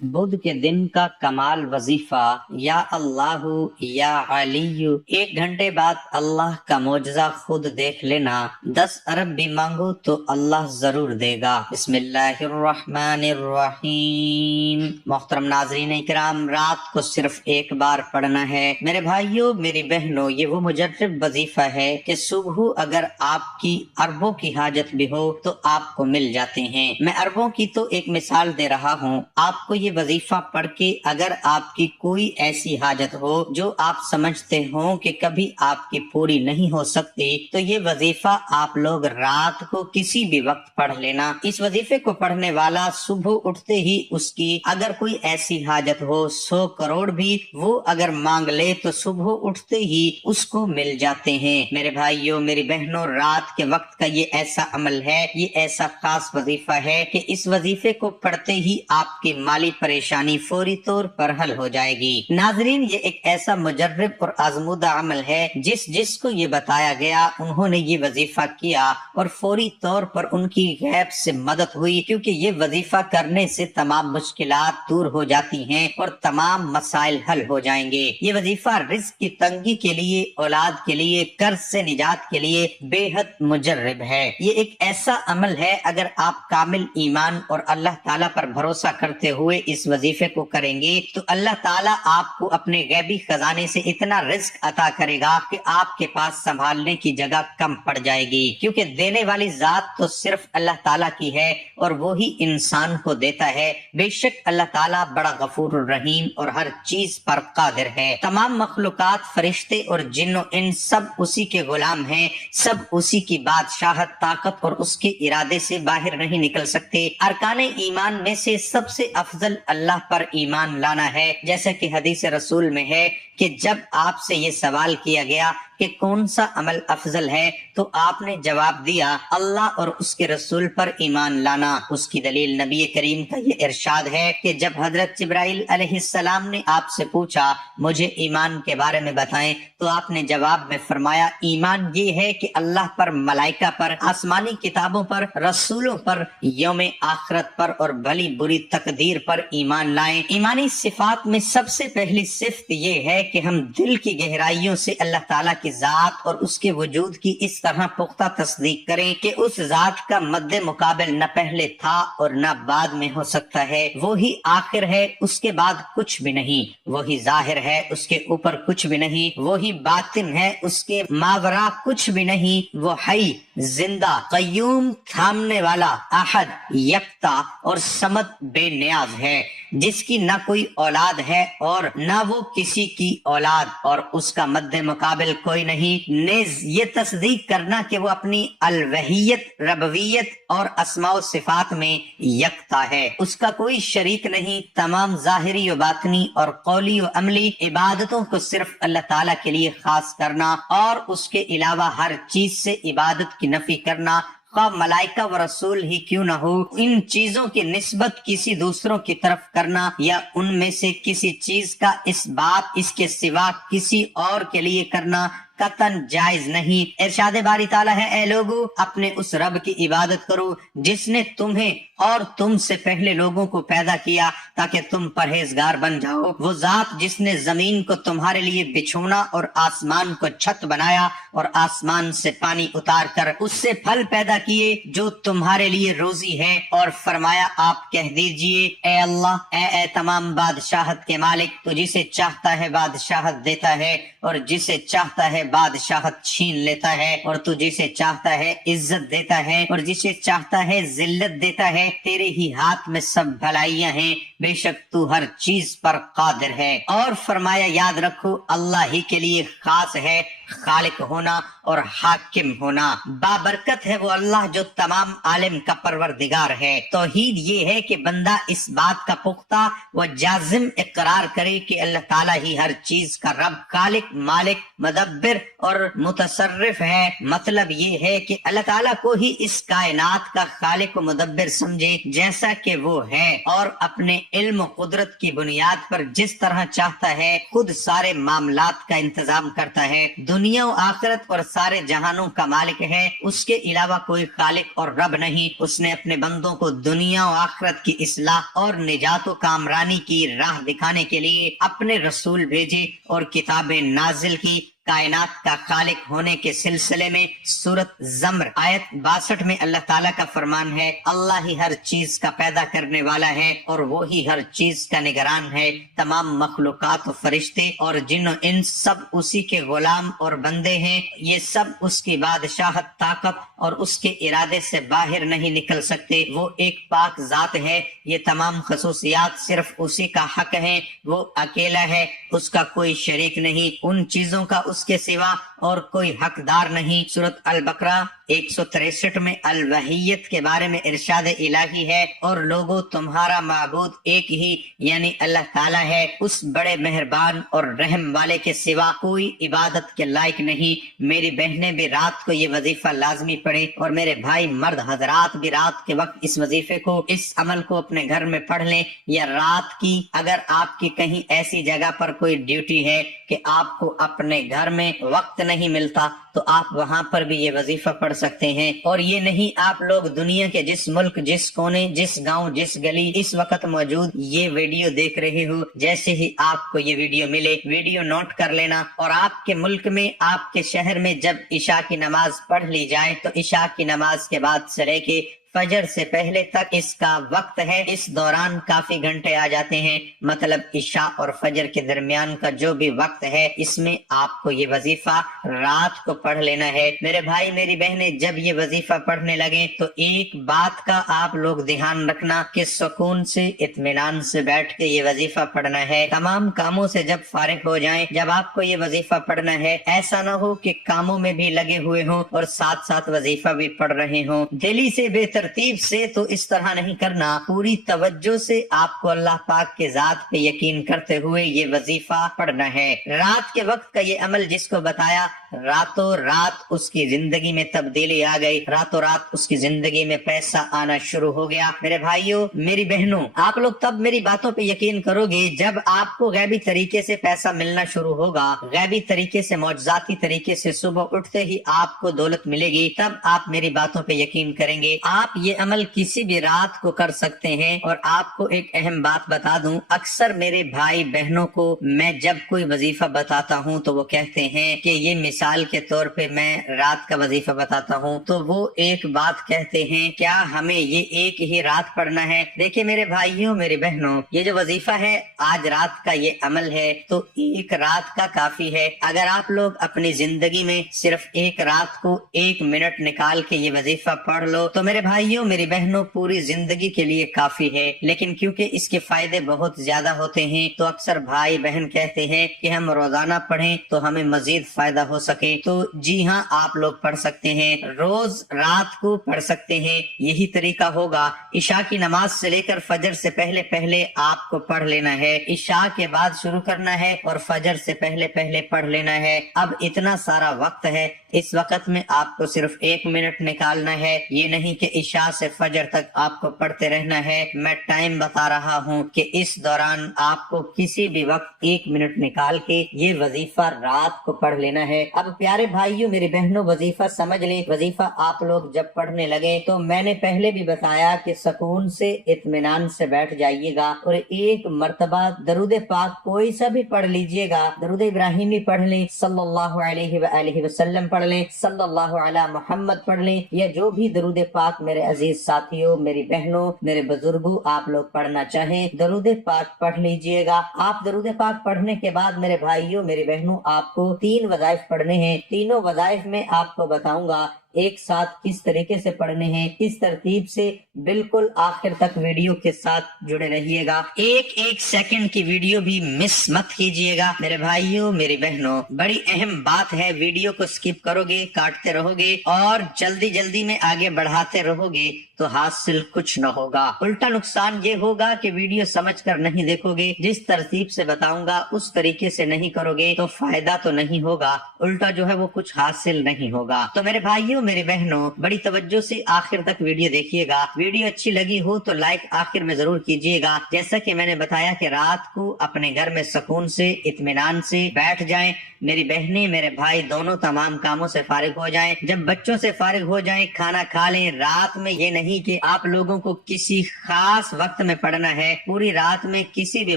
بدھ کے دن کا کمال وظیفہ یا اللہ یا علی، 1 گھنٹے بعد اللہ کا معجزہ خود دیکھ لینا، 10 ارب بھی مانگو تو اللہ ضرور دے گا۔ بسم اللہ الرحمن الرحیم۔ محترم ناظرین اکرام، رات کو صرف ایک بار پڑھنا ہے۔ میرے بھائیوں میری بہنوں، یہ وہ مجرب وظیفہ ہے کہ صبح اگر آپ کی اربوں کی حاجت بھی ہو تو آپ کو مل جاتے ہیں۔ میں اربوں کی تو ایک مثال دے رہا ہوں، آپ کو یہ وظیفہ پڑھ کے اگر آپ کی کوئی ایسی حاجت ہو جو آپ سمجھتے ہوں کہ کبھی آپ کی پوری نہیں ہو سکتی، تو یہ وظیفہ آپ لوگ رات کو کسی بھی وقت پڑھ لینا۔ اس وظیفے کو پڑھنے والا صبح اٹھتے ہی اس کی اگر کوئی ایسی حاجت ہو، 100 کروڑ بھی وہ اگر مانگ لے تو صبح اٹھتے ہی اس کو مل جاتے ہیں۔ میرے بھائیوں میری بہنوں، رات کے وقت کا یہ ایسا عمل ہے، یہ ایسا خاص وظیفہ ہے کہ اس وظیفے کو پڑھتے ہی آپ کی مالی پریشانی فوری طور پر حل ہو جائے گی۔ ناظرین، یہ ایک ایسا مجرب اور آزمودہ عمل ہے، جس کو یہ بتایا گیا انہوں نے یہ وظیفہ کیا اور فوری طور پر ان کی غیب سے مدد ہوئی، کیونکہ یہ وظیفہ کرنے سے تمام مشکلات دور ہو جاتی ہیں اور تمام مسائل حل ہو جائیں گے۔ یہ وظیفہ رزق کی تنگی کے لیے، اولاد کے لیے، قرض سے نجات کے لیے بے حد مجرب ہے۔ یہ ایک ایسا عمل ہے، اگر آپ کامل ایمان اور اللہ تعالیٰ پر بھروسہ کرتے ہوئے اس وظیفے کو کریں گے تو اللہ تعالیٰ آپ کو اپنے غیبی خزانے سے اتنا رزق عطا کرے گا کہ آپ کے پاس سنبھالنے کی جگہ کم پڑ جائے گی، کیونکہ دینے والی ذات تو صرف اللہ تعالیٰ کی ہے اور وہی انسان کو دیتا ہے۔ بے شک اللہ تعالیٰ بڑا غفور الرحیم اور ہر چیز پر قادر ہے۔ تمام مخلوقات، فرشتے اور جن و انس سب اسی کے غلام ہیں، سب اسی کی بادشاہت، طاقت اور اس کے ارادے سے باہر نہیں نکل سکتے۔ ارکان ایمان میں سے سب سے افضل اللہ پر ایمان لانا ہے، جیسا کہ حدیث رسول میں ہے کہ جب آپ سے یہ سوال کیا گیا کہ کون سا عمل افضل ہے تو آپ نے جواب دیا اللہ اور اس کے رسول پر ایمان لانا۔ اس کی دلیل نبی کریم کا یہ ارشاد ہے کہ جب حضرت جبرائیل علیہ السلام نے آپ سے پوچھا مجھے ایمان کے بارے میں بتائیں تو آپ نے جواب میں فرمایا ایمان یہ ہے کہ اللہ پر، ملائکہ پر، آسمانی کتابوں پر، رسولوں پر، یوم آخرت پر اور بھلی بری تقدیر پر ایمان لائیں۔ ایمانی صفات میں سب سے پہلی صفت یہ ہے کہ ہم دل کی گہرائیوں سے اللہ تعالیٰ کی ذات اور اس کے وجود کی اس طرح پختہ تصدیق کریں کہ اس ذات کا مد مقابل نہ پہلے تھا اور نہ بعد میں ہو سکتا ہے۔ وہی آخر ہے، اس کے بعد کچھ بھی نہیں۔ وہی ظاہر ہے، اس کے اوپر کچھ بھی نہیں۔ وہی باطن ہے، اس کے ماورا کچھ بھی نہیں۔ وہ حی، زندہ، قیوم، تھامنے والا، احد، یکتا اور صمد، بے نیاز ہے، جس کی نہ کوئی اولاد ہے اور نہ وہ کسی کی اولاد، اور اس کا مد مقابل کوئی نہیں۔ نیز یہ تصدیق کرنا کہ وہ اپنی الوہیت، ربویت اور اسماء و صفات میں یکتا ہے، اس کا کوئی شریک نہیں۔ تمام ظاہری و باطنی اور قولی و عملی عبادتوں کو صرف اللہ تعالیٰ کے لیے خاص کرنا اور اس کے علاوہ ہر چیز سے عبادت کی نفی کرنا، خواہ ملائکہ و رسول ہی کیوں نہ ہو، ان چیزوں کی نسبت کسی دوسروں کی طرف کرنا یا ان میں سے کسی چیز کا اس بات، اس کے سوا کسی اور کے لیے کرنا قطعاً جائز نہیں۔ ارشاد باری تعالیٰ ہے اے لوگو اپنے اس رب کی عبادت کرو جس نے تمہیں اور تم سے پہلے لوگوں کو پیدا کیا تاکہ تم پرہیزگار بن جاؤ۔ وہ ذات جس نے زمین کو تمہارے لیے بچھونا اور آسمان کو چھت بنایا اور آسمان سے پانی اتار کر اس سے پھل پیدا کیے جو تمہارے لیے روزی ہے، اور فرمایا آپ کہہ دیجئے اے اللہ، اے تمام بادشاہت کے مالک، تو جسے چاہتا ہے بادشاہت دیتا ہے اور جسے چاہتا ہے بادشاہت چھین لیتا ہے، اور تو جسے چاہتا ہے عزت دیتا ہے اور جسے چاہتا ہے ذلت دیتا ہے۔ تیرے ہی ہاتھ میں سب بھلائیاں ہیں، بے شک تو ہر چیز پر قادر ہے۔ اور فرمایا یاد رکھو اللہ ہی کے لیے خاص ہے خالق ہونا اور حاکم ہونا۔ بابرکت ہے وہ اللہ جو تمام عالم کا پروردگار ہے۔ توحید یہ ہے کہ بندہ اس بات کا پختہ و جازم اقرار کرے کہ اللہ تعالیٰ ہی ہر چیز کا رب، خالق، مالک، مدبر اور متصرف ہے۔ مطلب یہ ہے کہ اللہ تعالیٰ کو ہی اس کائنات کا خالق و مدبر سمجھے جیسا کہ وہ ہے، اور اپنے علم و قدرت کی بنیاد پر جس طرح چاہتا ہے خود سارے معاملات کا انتظام کرتا ہے۔ دنیا و آخرت اور سارے جہانوں کا مالک ہے، اس کے علاوہ کوئی خالق اور رب نہیں۔ اس نے اپنے بندوں کو دنیا و آخرت کی اصلاح اور نجات و کامرانی کی راہ دکھانے کے لیے اپنے رسول بھیجے اور کتابیں نازل کی۔ کائنات کا خالق ہونے کے سلسلے میں سورۃ زمر آیت 62 میں اللہ تعالیٰ کا فرمان ہے، اللہ ہی ہر چیز کا پیدا کرنے والا ہے اور وہی ہر چیز کا نگران ہے۔ تمام مخلوقات و فرشتے اور جن و انس سب اسی کے غلام اور بندے ہیں، یہ سب اس کی بادشاہت، طاقت اور اس کے ارادے سے باہر نہیں نکل سکتے۔ وہ ایک پاک ذات ہے، یہ تمام خصوصیات صرف اسی کا حق ہیں۔ وہ اکیلا ہے، اس کا کوئی شریک نہیں، ان چیزوں کا اس کے سوا اور کوئی حقدار نہیں۔ سورۃ البقرہ 163 میں الوحیت کے بارے میں ارشاد الہی ہے، اور لوگوں تمہارا معبود ایک ہی یعنی اللہ تعالیٰ ہے، اس بڑے مہربان اور رحم والے کے سوا کوئی عبادت کے لائق نہیں۔ میری بہنیں بھی رات کو یہ وظیفہ لازمی پڑھیں، اور میرے بھائی مرد حضرات بھی رات کے وقت اس وظیفے کو، اس عمل کو اپنے گھر میں پڑھ لیں، یا رات کی اگر آپ کی کہیں ایسی جگہ پر کوئی ڈیوٹی ہے کہ آپ کو اپنے گھر میں وقت نہیں ملتا تو آپ وہاں پر بھی یہ وظیفہ پڑھ سکتے ہیں۔ اور یہ نہیں آپ لوگ دنیا کے جس ملک، جس کونے، جس گاؤں، جس گلی اس وقت موجود یہ ویڈیو دیکھ رہے ہو، جیسے ہی آپ کو یہ ویڈیو ملے ویڈیو نوٹ کر لینا، اور آپ کے ملک میں، آپ کے شہر میں جب عشاء کی نماز پڑھ لی جائے تو عشاء کی نماز کے بعد سے لے کے فجر سے پہلے تک اس کا وقت ہے، اس دوران کافی گھنٹے آ جاتے ہیں، مطلب عشاء اور فجر کے درمیان کا جو بھی وقت ہے اس میں آپ کو یہ وظیفہ رات کو پڑھ لینا ہے۔ میرے بھائی میری بہنیں جب یہ وظیفہ پڑھنے لگیں تو ایک بات کا آپ لوگ دھیان رکھنا کہ سکون سے، اطمینان سے بیٹھ کے یہ وظیفہ پڑھنا ہے۔ تمام کاموں سے جب فارغ ہو جائیں، جب آپ کو یہ وظیفہ پڑھنا ہے، ایسا نہ ہو کہ کاموں میں بھی لگے ہوئے ہوں اور ساتھ ساتھ وظیفہ بھی پڑھ رہے ہوں۔ دلی سے ترتیب سے تو اس طرح نہیں کرنا، پوری توجہ سے آپ کو اللہ پاک کے ذات پہ یقین کرتے ہوئے یہ وظیفہ پڑھنا ہے۔ رات کے وقت کا یہ عمل جس کو بتایا، راتوں رات اس کی زندگی میں تبدیلی آ گئی، راتوں رات اس کی زندگی میں پیسہ آنا شروع ہو گیا۔ میرے بھائیوں میری بہنوں، آپ لوگ تب میری باتوں پہ یقین کرو گے جب آپ کو غیبی طریقے سے پیسہ ملنا شروع ہوگا، غیبی طریقے سے، معجزاتی طریقے سے صبح اٹھتے ہی آپ کو دولت ملے گی، تب آپ میری باتوں پہ یقین کریں گے۔ آپ یہ عمل کسی بھی رات کو کر سکتے ہیں۔ اور آپ کو ایک اہم بات بتا دوں، اکثر میرے بھائی بہنوں کو میں جب کوئی وظیفہ بتاتا ہوں تو وہ کہتے ہیں کہ یہ مثال کے طور پہ میں رات کا وظیفہ بتاتا ہوں تو وہ ایک بات کہتے ہیں، کیا ہمیں یہ ایک ہی رات پڑھنا ہے؟ دیکھیں میرے بھائیوں میری بہنوں، یہ جو وظیفہ ہے آج رات کا یہ عمل ہے تو ایک رات کا کافی ہے۔ اگر آپ لوگ اپنی زندگی میں صرف ایک رات کو 1 منٹ نکال کے یہ وظیفہ پڑھ لو تو میرے بھائیوں میری بہنوں پوری زندگی کے لیے کافی ہے۔ لیکن کیونکہ اس کے فائدے بہت زیادہ ہوتے ہیں تو اکثر بھائی بہن کہتے ہیں کہ ہم روزانہ پڑھیں تو ہمیں مزید فائدہ ہو سکے، تو جی ہاں آپ لوگ پڑھ سکتے ہیں، روز رات کو پڑھ سکتے ہیں۔ یہی طریقہ ہوگا، عشاء کی نماز سے لے کر فجر سے پہلے پہلے آپ کو پڑھ لینا ہے، عشاء کے بعد شروع کرنا ہے اور فجر سے پہلے پہلے پڑھ لینا ہے۔ اب اتنا سارا وقت ہے، اس وقت میں آپ کو صرف 1 منٹ نکالنا ہے، یہ نہیں کہ عشاء سے فجر تک آپ کو پڑھتے رہنا ہے۔ میں ٹائم بتا رہا ہوں کہ اس دوران آپ کو کسی بھی وقت 1 منٹ نکال کے یہ وظیفہ رات کو پڑھ لینا ہے۔ اب پیارے بھائیوں میری بہنوں وظیفہ سمجھ لیں، وظیفہ آپ لوگ جب پڑھنے لگے تو میں نے پہلے بھی بتایا کہ سکون سے، اطمینان سے بیٹھ جائیے گا اور ایک مرتبہ درود پاک کوئی سا بھی پڑھ لیجئے گا، درود ابراہیمی پڑھ لیں، صلی اللہ علیہ وآلہ وسلم پڑھ لیں، صلی اللہ علی محمد پڑھ لیں، یا جو بھی درود پاک میرے عزیز ساتھیوں، میری بہنوں، میرے بزرگوں آپ لوگ پڑھنا چاہیں درود پاک پڑھ لیجئے گا۔ آپ درود پاک پڑھنے کے بعد میرے بھائیوں میری بہنوں آپ کو 3 وظائف پڑھنے ہیں۔ تینوں وظائف میں آپ کو بتاؤں گا ایک ساتھ کس طریقے سے پڑھنے ہیں، کس ترتیب سے، بالکل آخر تک ویڈیو کے ساتھ جڑے رہیے گا، ایک سیکنڈ کی ویڈیو بھی مس مت کیجیے گا۔ میرے بھائیوں میری بہنوں بڑی اہم بات ہے، ویڈیو کو سکپ کرو گے، کاٹتے رہو گے اور جلدی میں آگے بڑھاتے رہو گے تو حاصل کچھ نہ ہوگا، الٹا نقصان یہ ہوگا کہ ویڈیو سمجھ کر نہیں دیکھو گے، جس ترتیب سے بتاؤں گا اس طریقے سے نہیں کرو گے تو فائدہ تو نہیں ہوگا، الٹا جو ہے وہ کچھ حاصل نہیں ہوگا۔ تو میرے بھائیوں بھائیوں میرے بہنوں، بڑی توجہ سے آخر تک ویڈیو دیکھیے گا۔ ویڈیو اچھی لگی ہو تو لائک آخر میں ضرور کیجیے گا۔ جیسا کہ میں نے بتایا کہ رات کو اپنے گھر میں سکون سے اطمینان سے بیٹھ جائیں، میری بہنیں میرے بھائی دونوں تمام کاموں سے فارغ ہو جائیں، جب بچوں سے فارغ ہو جائیں کھانا کھا لیں۔ رات میں یہ نہیں کہ آپ لوگوں کو کسی خاص وقت میں پڑھنا ہے، پوری رات میں کسی بھی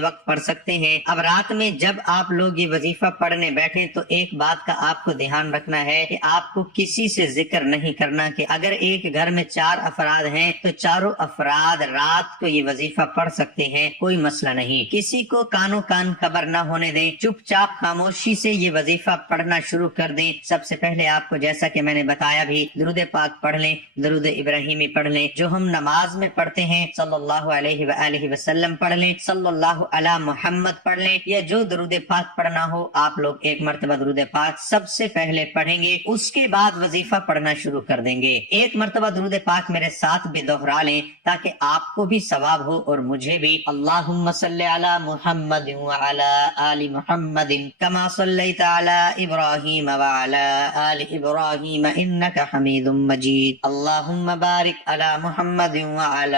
وقت پڑھ سکتے ہیں۔ اب رات میں جب آپ لوگ یہ وظیفہ پڑھنے بیٹھیں تو ایک بات کا آپ کو دھیان رکھنا ہے کہ آپ کو کسی سے ذکر نہیں کرنا، کہ اگر ایک گھر میں 4 افراد ہیں تو چاروں افراد رات کو یہ وظیفہ پڑھ سکتے ہیں، کوئی مسئلہ نہیں۔ کسی کو کانوں کان خبر نہ ہونے دیں، چپ چاپ خاموشی سے یہ وظیفہ پڑھنا شروع کر دیں۔ سب سے پہلے آپ کو جیسا کہ میں نے بتایا بھی درود پاک پڑھ لیں، درود ابراہیمی پڑھ لیں، جو ہم نماز میں پڑھتے ہیں صلی اللہ علیہ وآلہ وسلم پڑھ لیں، صلی اللہ علی محمد پڑھ لیں، یا جو درود پاک پڑھنا ہو آپ لوگ ایک مرتبہ درود پاک سب سے پہلے پڑھیں گے، اس کے بعد وظیفہ پڑھنا شروع کر دیں گے۔ ایک مرتبہ درود پاک میرے ساتھ بھی دوہرا لیں تاکہ آپ کو بھی ثواب ہو اور مجھے بھی۔ اللہم صلی علی محمد وعلی آل محمد کما صلیت علی ابراہیم وعلی آل ابراہیم انک حمید مجید۔ اللہم بارک علی محمد وعلی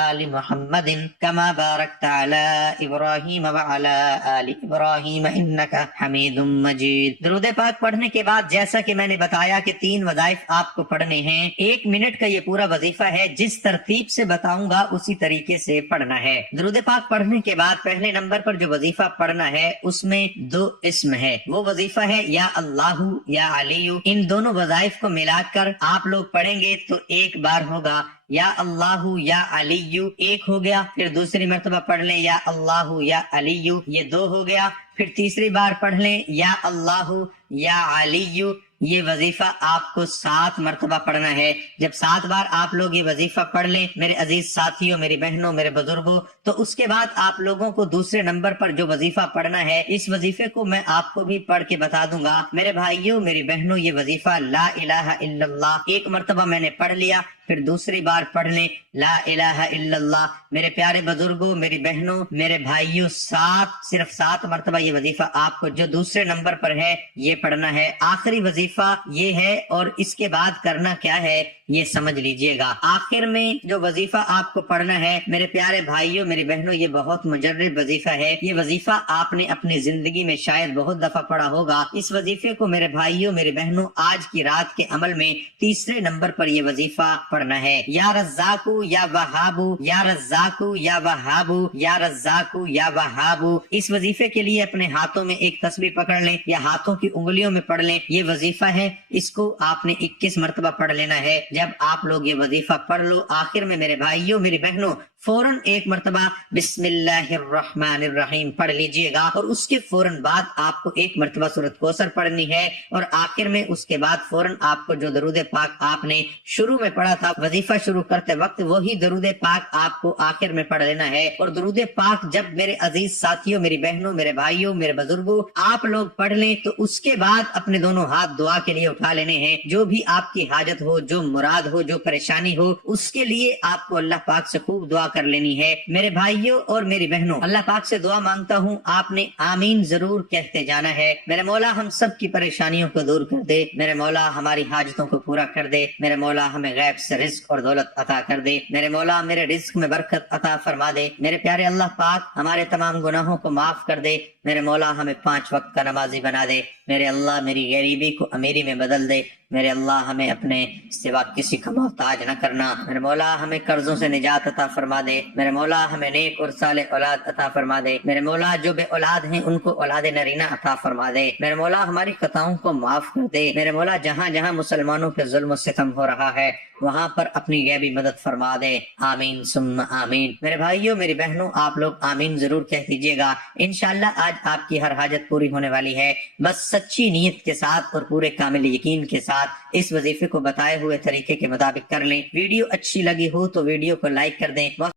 آل محمد کما بارکت علی ابراہیم وعلی آل ابراہیم انک حمید مجید۔ درود پاک پڑھنے کے بعد جیسا کہ میں نے بتایا کہ 3 وظائف آپ کو پڑھنے ہیں، 1 منٹ کا یہ پورا وظیفہ ہے، جس ترتیب سے بتاؤں گا اسی طریقے سے پڑھنا ہے۔ درود پاک پڑھنے کے بعد پہلے نمبر پر جو وظیفہ پڑھنا ہے اس میں 2 اسم ہے، وہ وظیفہ ہے یا اللہ یا علی۔ ان دونوں وظائف کو ملا کر آپ لوگ پڑھیں گے تو ایک بار ہوگا یا اللہ یا علی، ایک ہو گیا، پھر دوسری مرتبہ پڑھ لیں یا اللہ یا علی، یہ 2 ہو گیا، پھر تیسری بار پڑھ لیں یا اللہ یا علی۔ یہ وظیفہ آپ کو 7 مرتبہ پڑھنا ہے۔ جب 7 بار آپ لوگ یہ وظیفہ پڑھ لیں میرے عزیز ساتھیوں، میرے بہنوں، میرے بزرگوں، تو اس کے بعد آپ لوگوں کو دوسرے نمبر پر جو وظیفہ پڑھنا ہے، اس وظیفے کو میں آپ کو بھی پڑھ کے بتا دوں گا۔ میرے بھائیوں میری بہنوں، یہ وظیفہ لا الہ الا اللہ 1 مرتبہ میں نے پڑھ لیا، پھر دوسری بار پڑھ لیں لا الہ الا اللہ۔ میرے پیارے بزرگوں، میری بہنوں، میرے بھائیوں، صرف 7 مرتبہ یہ وظیفہ آپ کو جو دوسرے نمبر پر ہے یہ پڑھنا ہے۔ آخری وظیفہ یہ ہے، اور اس کے بعد کرنا کیا ہے یہ سمجھ لیجئے گا۔ آخر میں جو وظیفہ آپ کو پڑھنا ہے میرے پیارے بھائیوں میری بہنوں، یہ بہت مجرب وظیفہ ہے۔ یہ وظیفہ آپ نے اپنی زندگی میں شاید بہت دفعہ پڑھا ہوگا۔ اس وظیفے کو میرے بھائیوں میری بہنوں آج کی رات کے عمل میں تیسرے نمبر پر یہ وظیفہ پڑھنا ہے۔ یا رزاقو یا وہابو، یا رزاقو یا وہابو، یا رزاقو یا وہابو۔ اس وظیفے کے لیے اپنے ہاتھوں میں ایک تسبیح پکڑ لیں یا ہاتھوں کی انگلیوں میں پڑھ لیں۔ یہ وظیفہ ہے، اس کو آپ نے 21 مرتبہ پڑھ لینا ہے۔ جب آپ لوگ یہ وظیفہ پڑھ لو، آخر میں میرے بھائیوں میری بہنوں فوراً 1 مرتبہ بسم اللہ الرحمن الرحیم پڑھ لیجئے گا، اور اس کے فوراً بعد آپ کو 1 مرتبہ سورۃ کوثر پڑھنی ہے، اور آخر میں اس کے بعد فوراً آپ کو جو درود پاک آپ نے شروع میں پڑھا تھا وظیفہ شروع کرتے وقت، وہی درود پاک آپ کو آخر میں پڑھ لینا ہے۔ اور درود پاک جب میرے عزیز ساتھیوں، میری بہنوں، میرے بھائیوں، میرے بزرگوں آپ لوگ پڑھ لیں تو اس کے بعد اپنے دونوں ہاتھ دعا کے لیے اٹھا لینے ہیں۔ جو بھی آپ کی حاجت ہو، جو مراد ہو، جو پریشانی ہو، اس کے لیے آپ کو اللہ پاک سے خوب دعا کر لینی ہے۔ میرے بھائیوں اور میری بہنوں، اللہ پاک سے دعا مانگتا ہوں، آپ نے آمین ضرور کہتے جانا ہے۔ میرے مولا ہم سب کی پریشانیوں کو دور کر دے، میرے مولا ہماری حاجتوں کو پورا کر دے، میرے مولا ہمیں غیب سے رزق اور دولت عطا کر دے، میرے مولا میرے رزق میں برکت عطا فرما دے، میرے پیارے اللہ پاک ہمارے تمام گناہوں کو معاف کر دے، میرے مولا ہمیں 5 وقت کا نمازی بنا دے، میرے اللہ میری غریبی کو امیری میں بدل دے، میرے اللہ ہمیں اپنے سوا کسی کا محتاج نہ کرنا، میرے مولا ہمیں قرضوں سے نجات عطا فرما دے، میرے مولا ہمیں نیک اور صالح اولاد عطا فرما دے، میرے مولا جو بے اولاد ہیں ان کو اولاد نرینہ عطا فرما دے، میرے مولا ہماری خطاؤں کو معاف کر دے، میرے مولا جہاں جہاں مسلمانوں پہ ظلم و ستم ہو رہا ہے وہاں پر اپنی غیبی مدد فرما دے، آمین ثم آمین۔ میرے بھائیوں میری بہنوں آپ لوگ آمین ضرور کہہ دیجیے گا، انشاءاللہ آج آپ کی ہر حاجت پوری ہونے والی ہے۔ بس سچی نیت کے ساتھ اور پورے کامل یقین کے ساتھ اس وظیفے کو بتائے ہوئے طریقے کے مطابق کر لیں۔ ویڈیو اچھی لگی ہو تو ویڈیو کو لائک کر دیں۔